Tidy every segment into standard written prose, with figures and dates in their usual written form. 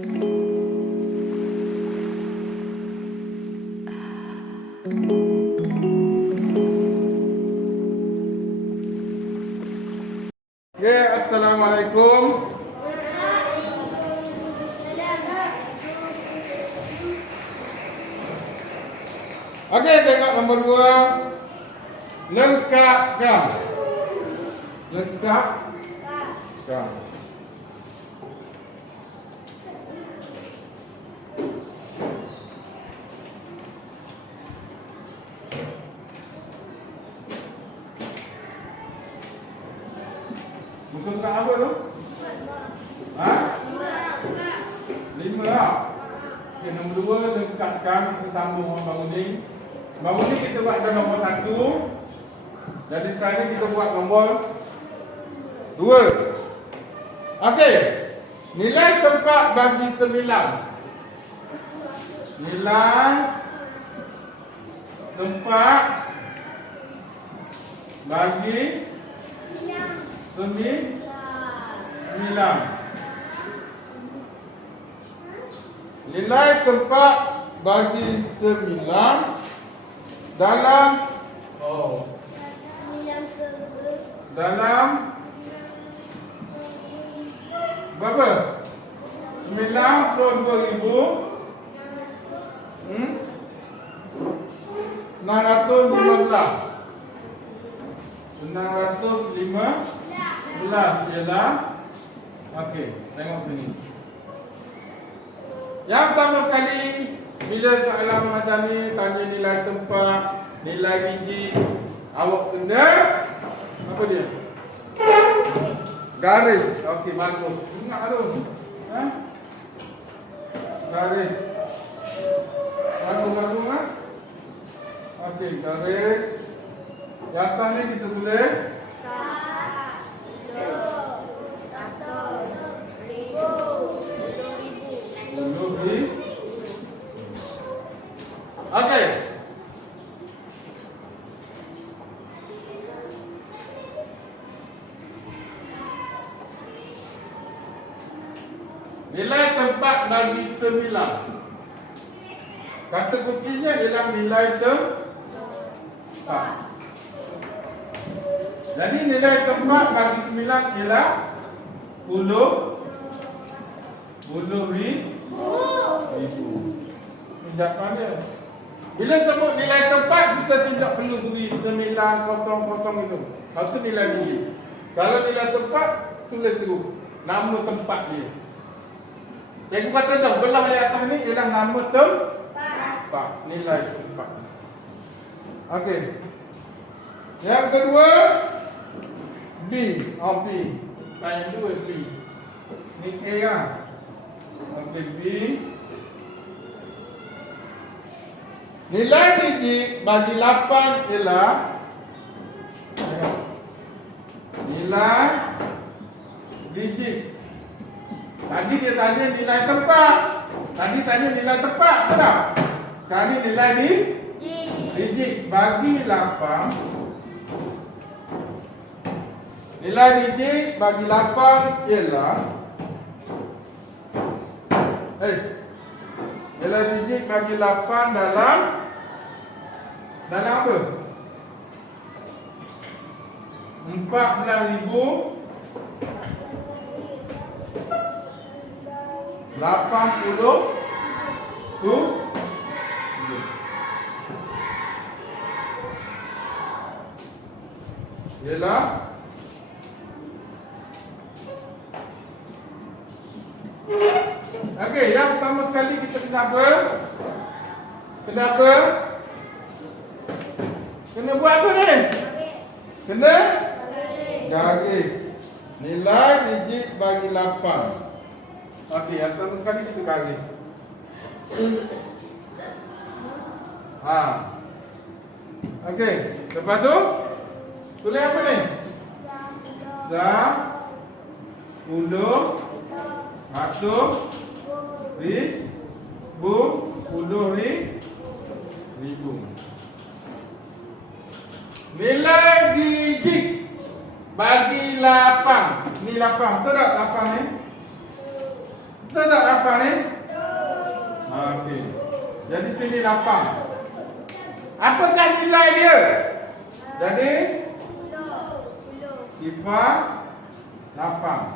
Okey, Assalamualaikum. Okey, tengok nombor 2. Lengkapkan. Lengkapkan. Muka surat apa tu? Ha? 5 lah. Okey, nombor 2 lengkapkan. Kita sambung dengan baru ni. Baru ni kita buat dah nombor 1. Jadi sekarang ni kita buat nombor 2. Okey. Nilai tempat bagi 9. Nilai tempat bagi 9. Nilai tempat bagi 9 dalam berapa? 92,615. 615 ialah, okey, tengok sini. Yang pertama sekali, bila soalan macam ni tanya nilai tempat, nilai biji, awak kena apa dia? Garis. Okey, bagus. Ingat tu. Ha? Garis. Bagus kan? Okey, garis. Yang atas ni kita boleh 10,000. Okey. Nilai tempat bagi 9. Kata kuncinya ialah nilai tempat. Jadi nilai tempat bagi 9 ialah 10,000. Jawapan dia. Bila sebut nilai tempat, kita tidak perlu beri 900 itu. Maksud nilai biji. Kalau nilai tempat, tulis dulu nama tempat dia. Cikgu kata dah, belah di atas ni ialah nama tempat. Nilai tempat. Okey. Yang kedua, B. B. Yang kedua, B. Ni A lah. Okey, B. Nilai biji bagi 8 ialah, nilai biji. Tadi dia tanya nilai tempat. Tadi tanya nilai tempat, betul? Sekarang ni nilai biji bagi 8. Nilai biji bagi 8 ialah nilai biji bagi 8 dalam apa? 14,000 80 tu ialah okey, yang pertama sekali kita kenapa kena buat apa ni? Kena garis. Nilai digit bagi 8. Okey, yang pertama sekali kita garis. Okey, lepas tu tulis apa ni? 10,000. Nilai digit bagi 8. Ni 8. Betul tak 8 ni? Betul tak 8 ni? Jadi sini 8. Apakah nilai dia? Jadi sifar 8.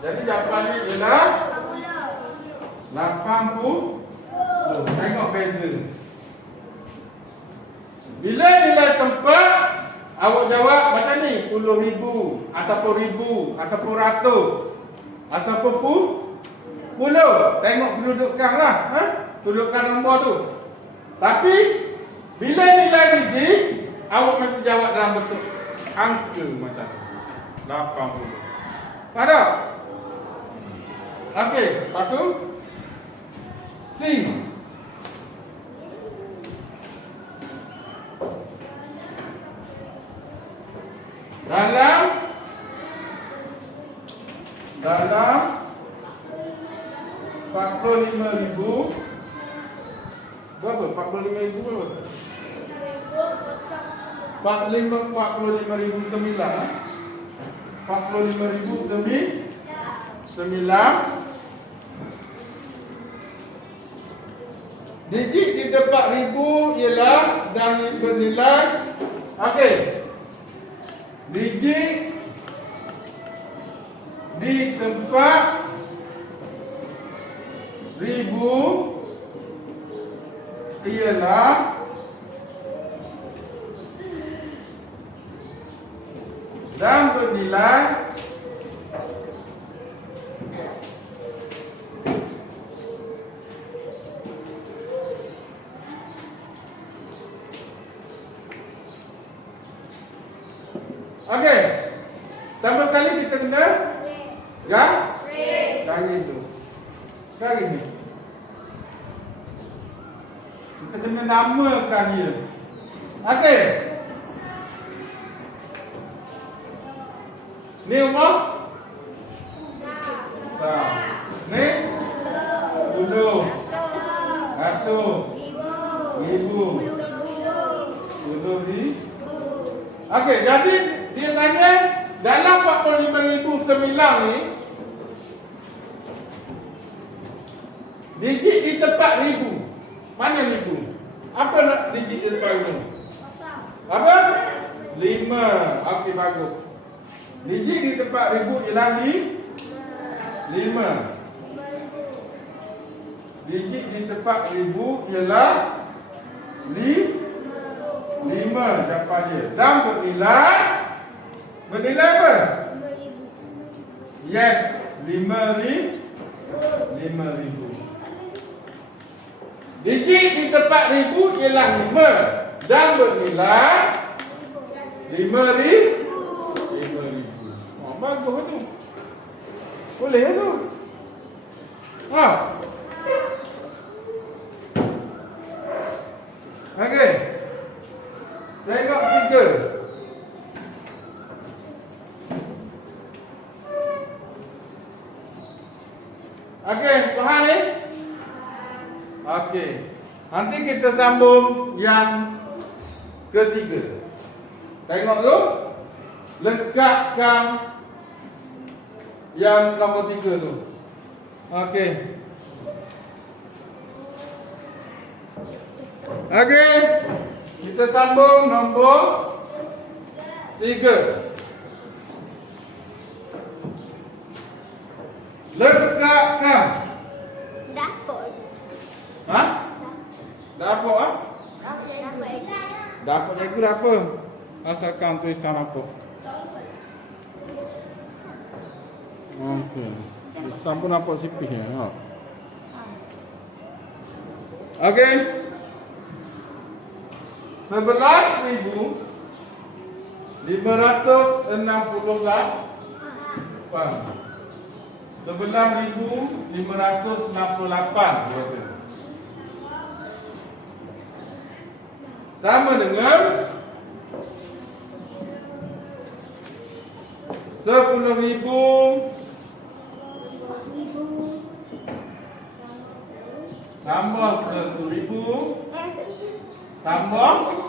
Jadi jawapannya ialah 80. Tengok beza. Bila nilai tempat, awak jawab macam ni, 10,000 ataupun 1,000 ataupun ratus ataupun puluh. Tengok kedudukan lah, kedudukan nombor tu. Tapi bila nilai digit, awak mesti jawab dalam bentuk angka macam 80. Ada? Okey, lepas tu C. Dalam 45,000 berapa? 45,000 berapa? 45,009. 45,009. Digit di tempat ribu ialah dan bernilai. Okey. Digit di tempat ribu ialah dan bernilai okey. Tambah sekali kita kena garis tu. Garis ni. Kita kena namakan dia. Okey. Ni umur? Ni? 10. 1,000. 10,000. Okey, jadi dia tanya dalam 45,009 ni digit di tempat ribu. Mana ribu? Apa nak digit di tempat ribu? Apa? 5. Okey, bagus. Digit di tempat ribu ialah 5. Digit di tempat ribu ialah 5 jawapan dia. Dan bernilai apa? 5,000. Yes, 5,000. Digit di tempat ribu ialah 5 dan bernilai 5,000. Oh, bagus tu. Boleh tu. Okey. Tengok 3. Okey, faham ni? Okey. Nanti kita sambung yang ketiga. Tengok tu. Lengkapkan yang nombor 3 tu. Okey. Okey. Kita sambung nombor 3. Lengkapkan. Dapur. Dapur ah? Dapur. Dapur cikgu apa? Asalkan tulisan apa? Okey. Tulisan pun nampak sipih ya. Okey. 11,568. 11,568 berapa? Sama dengan 10,000 tambah 1,000 tambah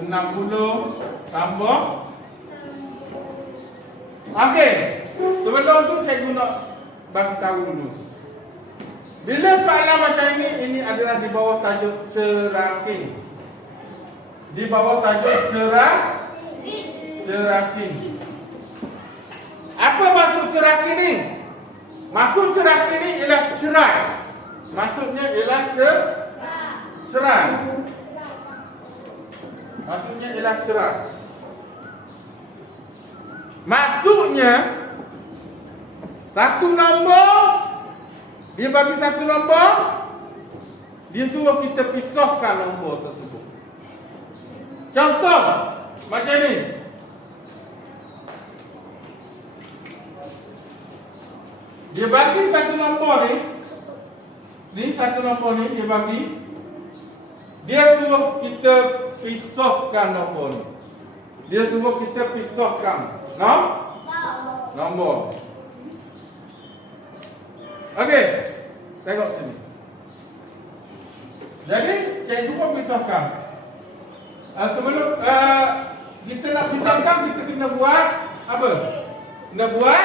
60 tambah Okey. Sebelum tu cikgu nak bagi tahu dulu. Bila soalan macam ini adalah di bawah tajuk cerangking. Di bawah tajuk cerangking. Apa maksud cerangking ni? Maksud cerangking ni ialah cerai. Maksudnya ialah cerai. Maksudnya ialah cerai. Maksudnya satu nombor dia bagi satu nombor, dia suruh kita pisahkan nombor tersebut. Contoh macam ni. Dia bagi satu nombor ni. Ni satu nombor ni dia bagi. Dia suruh kita pisahkan nombor ni. Dia suruh kita pisahkan nombor. Okey. Tengok sini. Jadi cikgu pun pisahkan. Sebelum kita nak pisahkan, kita kena buat apa? Kena buat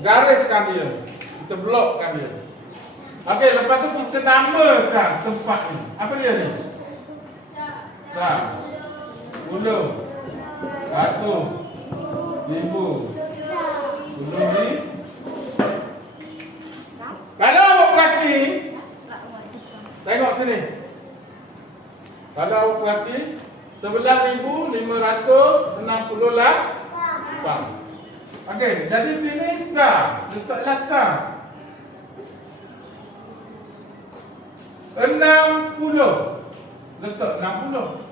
gariskan dia. Kita blokkan dia. Okey, lepas tu kita namakan tempat ni. Apa dia ni? Sah. Puluh. Ratus. Ribu. Puluh ni. Kalau awak perhati, tengok sini. Kalau awak perhati, 11,568. Okey, jadi sini sah. Letaklah sah. 60. Letak 60.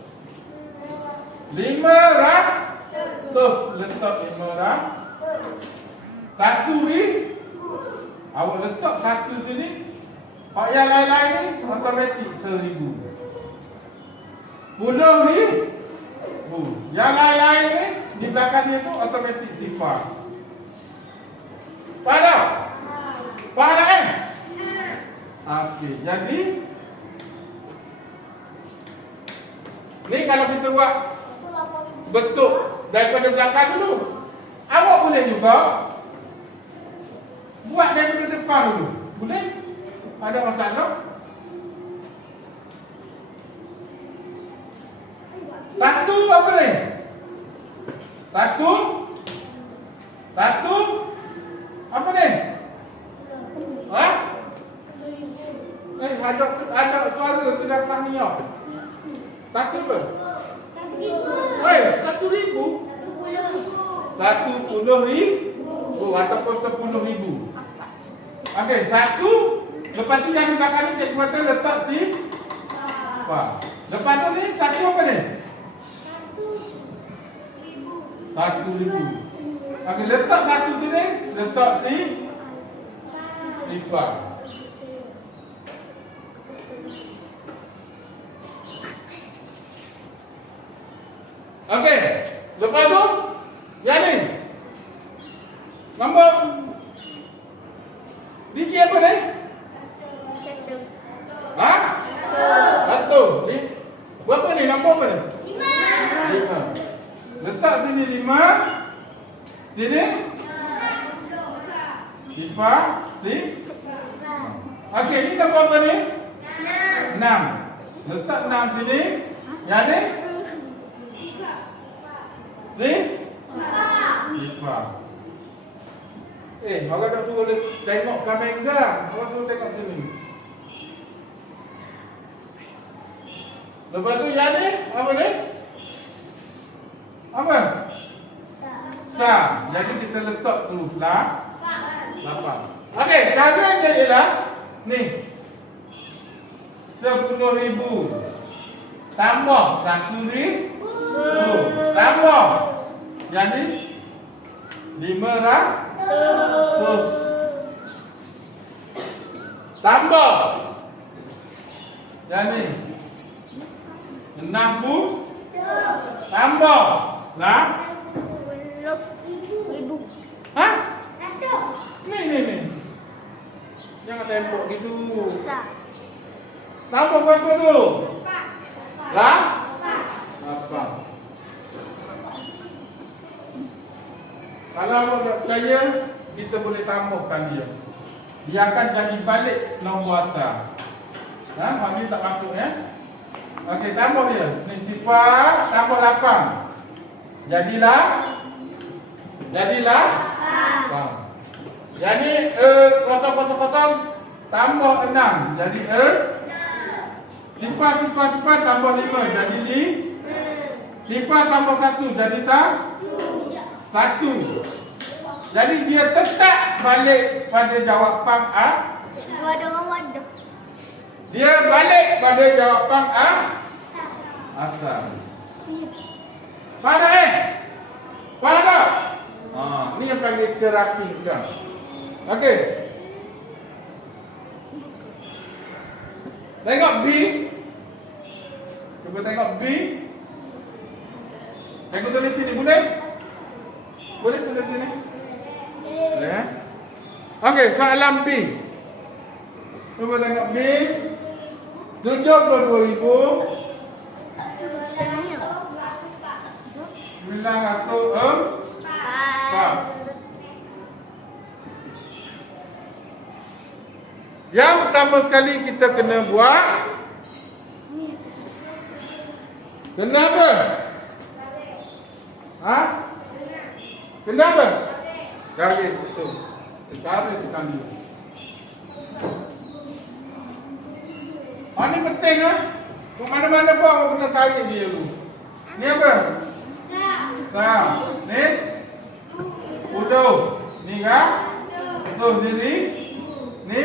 500. Letak 500. 1,000. Awak letak satu sini. Hak yang lain-lain ni automatik 1,000. 10,000. Yang lain-lain ni di belakang dia tu automatik sifar. Faham? Faham kan? Okey, jadi ni kalau kita buat bentuk daripada belakang dulu, awak boleh juga buat daripada depan dulu. Boleh? Ada masalah? Satu apa ni? Satu apa ni? Ha? Ada suara tu dah tahniah. Satu apa? 1,000. 10,000 ataupun 10,000. Okey, satu. Lepas tu yang belakang ni cikgu kata letak si. Lepas tu ni satu apa ni? 1,000. Okey, letak satu sini, letak si sifar. Okey, lepas tu yang ni. Nombor biji apa ni? Ha? Satu. Berapa ni? Nombor apa ni? 5. Letak sini 5. Sini? Sifar. Okey, ni nombor apa ni? 6. Letak 6 sini. Yang ni? Sifar. Awak tak suruh tengok kamera. Awak suruh tengok sini. Lepas tu yang ni? Apa ni? Apa? Sah. Jadi kita letak tu 8. Okey, caranya ialah ni. 10,000 tambah 1,000 tambah. Jadi 500 tambah. Jadi 60 tambah lah 10,000. ha? Ni. Jangan tembok gitu. Tambah berapa tu? Lah? Apa? Kalau awak tak percaya, kita boleh tambahkan dia. Dia akan jadi balik nombor asal. Hak ni tak masuk ya. Okey, tambah dia. Ni sifar tambah 8. Jadilah. Jadi 000 tambah 6. Jadi sifar tambah 5. Jadi ni sifar tambah 1. Jadi 1. Jadi dia tetap balik pada jawapan A. Wadah. Dia balik pada jawapan A. Asal. Faham tak Faham tak? Ni yang panggil terapi juga. Okey. Tengok B. Cuba tengok B. Tengok tulis sini, boleh? Boleh tulis sini? Boleh. Okey, soalan B. Cuba tengok B. 72,900 Yang pertama sekali kita kena buat. Kenapa? Kenapa? Garis betul. Cara tekan dulu. Ini penting ke mana-mana pun awak kena tarik dia dulu. Ni apa? Sah. Ni? Uduh. Ni kan? Uduh ni? Ni?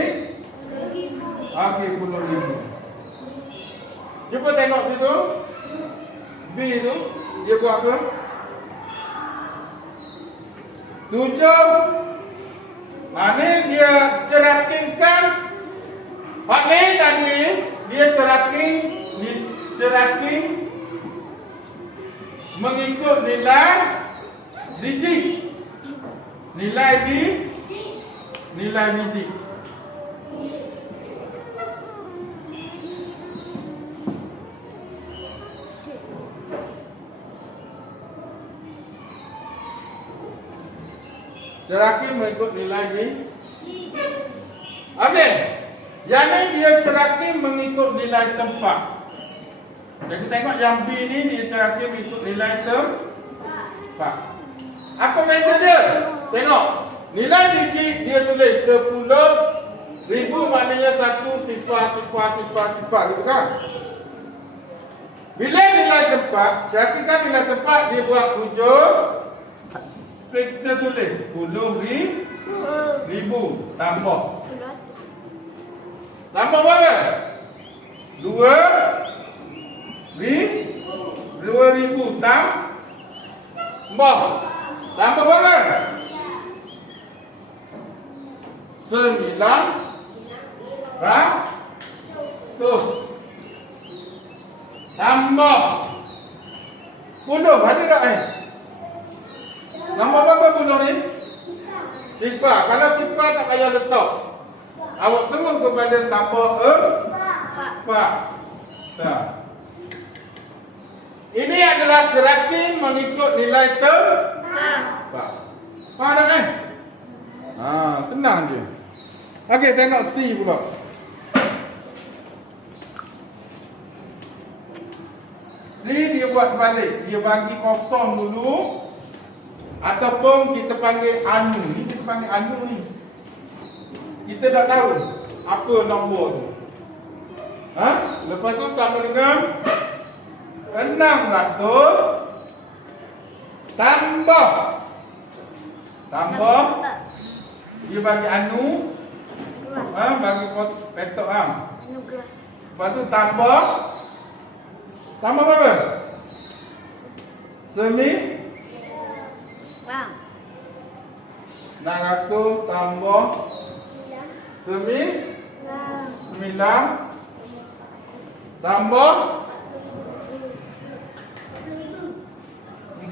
Okey, 10,000. Cuba tengok situ. B tu. Dia buat apa? 7. Ni dia cerakingkan. Pak ni tadi dia ceraking mengikut nilai digit. Nilai digit. Ceraking mengikut nilai digit. Okey. Yang ni dia ceraking mengikut nilai tempat. Jadi tengok yang B ni dia ceraking mengikut nilai tempat. Apa beza dia? Tengok. Nilai digit dia tulis 10,000 maknanya 1 sifar gitu kan? Bila nilai tempat, cerakingkan nilai tempat dia buat 7. Kita tulis 10,000 tambah. Tambah berapa? 2,000 tambah. Tambah berapa? 900. Tambah 10. Ada tak Tambah berapa 10 ni? Sifar. Kalau sifar tak payah letak. Awak turun kepada tambah 4. Ini adalah ceraking mengikut nilai tempat. Faham tak senang je. Okey, tengok C pula. C dia buat balik. Dia bagi kosong dulu. Ataupun kita panggil anu. Ni kita panggil anu ni. Kita dah tahu apa nombor tu. Lepas tu sama dengan 600 tambah dia bagi anu bagi petok lepas tu tambah berapa? Semi 600 tambah semi 9 tambah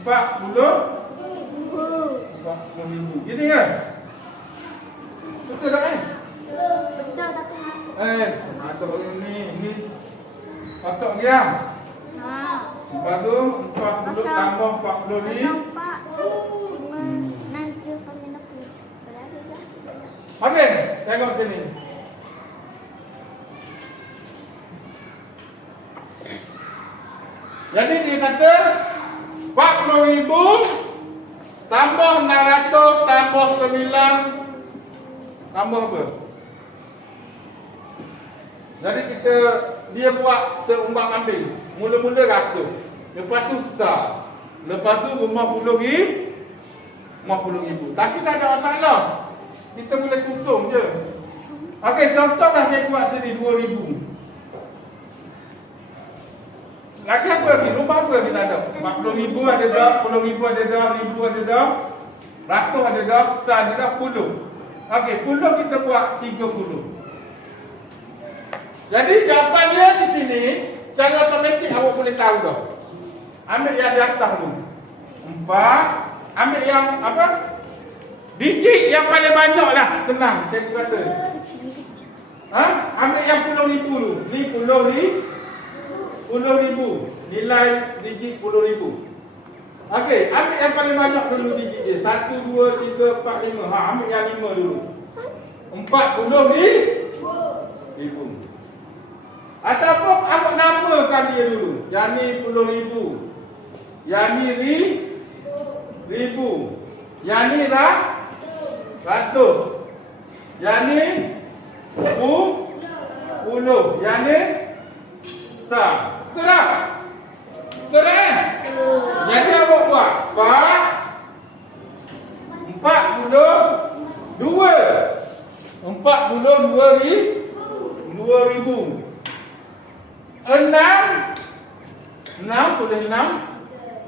40,000. Gini kan? Betul tak Betul tapi patut ni patut dia. Lepas tu 40 tambah 40 ni nampak. Nanti Okey, tengok sini. Jadi dia kata 40,000 tambah 600 tambah 9 tambah apa? Jadi dia buat terumbang ambing. Mula-mula ratus. Lepas tu star. Lepas tu 50,000. Tapi tak ada masalah. Kita boleh susun je. Okey, contohlah saya buat sini 2,000. Lagi apa lagi? Rumah apa kita ada? 40,000 ada dah, 10,000 ada dah, 1,000 ada dah, ratus ada dah, star ada dah, puluh. Okey, puluh kita buat 30. Jadi jawapannya di sini, cara otomatik awak boleh tahu dah. Ambil yang di atas tu. 4, ambil yang apa? Digit yang paling banyak lah. Senang, saya kata. Ambil yang 10,000 dulu. Ni 10,000. Nilai digit 10,000. Okey, ambil yang paling banyak dulu digit dia. 1, 2, 3, 4, 5. Ambil yang 5 dulu. 40,000. Ataupun awak namakan dia dulu. Yang ni 10,000. Yang ni 1,000. Yang ni ratus. Yang ni 10. Yang ni star. Betul tak? Betul tak? Jadi awak buat 42. 42,000. 6 boleh 6.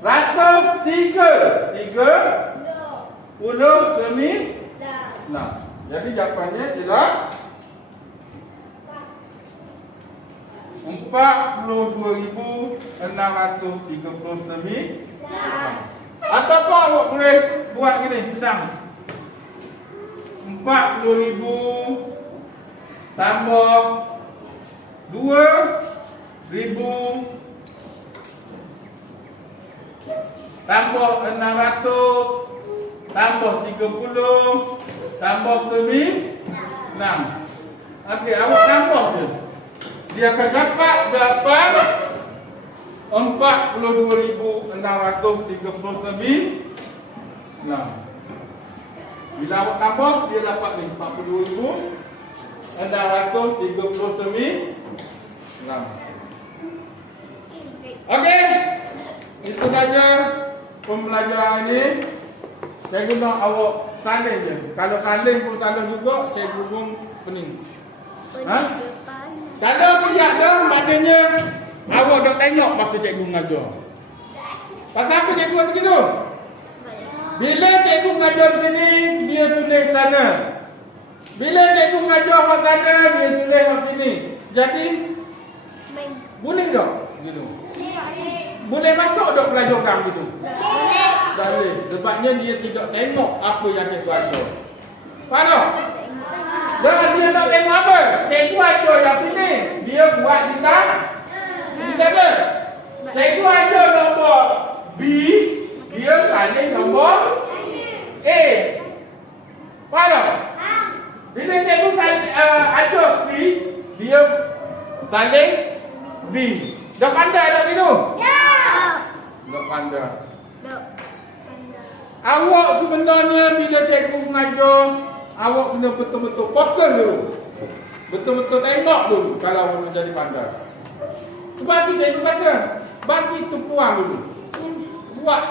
Ratus 3. Jadi jawapannya ialah 42,639. Ataupun awak boleh buat gini, senang. 40,000 tambah 2,000 tambah 600 tambah 30 tambah 9. Okey, awak tambah je. Dia akan dapat jawapan 42,639. Bila awak tambah, dia dapat ni 42,639. Okey, itu saja pembelajaran ini. Saya guna awak salin je. Kalau salin pun salah juga, saya pun pening. Kalau tidak ada, maknanya awak dah tengok masa cikgu mengajar. Pasal apa cikgu buat begitu? Bila cikgu mengajar di sini, dia tulis sana. Bila cikgu mengajar kat sana, dia tulis kat sini. Jadi, boleh tak? Gitu. Boleh masuk tak pelajaran gitu? Tak boleh. Sebabnya dia tidak tengok apa yang cikgu ajar. Faham tak? Dan dia nak tengok apa? Cikgu ajar yang sini. Dia buat di sana. Di sana. Cikgu ajar nombor B. Dia salin nombor A. Faham tak? Bila cikgu ajar C. Dia salin B. Dah pandai tak itu? Ya. Tak pandai. Awak sebenarnya bila cikgu mengajar, awak kena betul-betul fokus dulu. Betul-betul tengok dulu kalau awak nak jadi pandai. Sebab tu cikgu kata, bagi tumpuan dulu. Buat.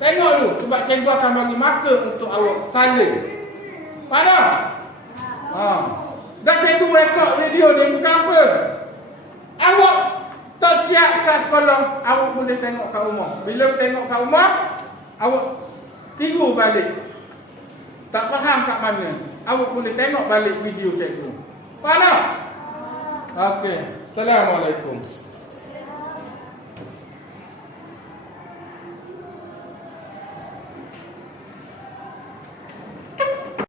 Tengok dulu. Sebab cikgu akan bagi masa untuk awak salin. Faham? Dan cikgu rekod video ni bukan apa. Awak tak siap kat sekolah, awak boleh tengok kat rumah. Bila tengok kat rumah, awak tiru balik. Tak faham kat mana, awak boleh tengok balik video cikgu. Faham tak? Okey. Assalamualaikum.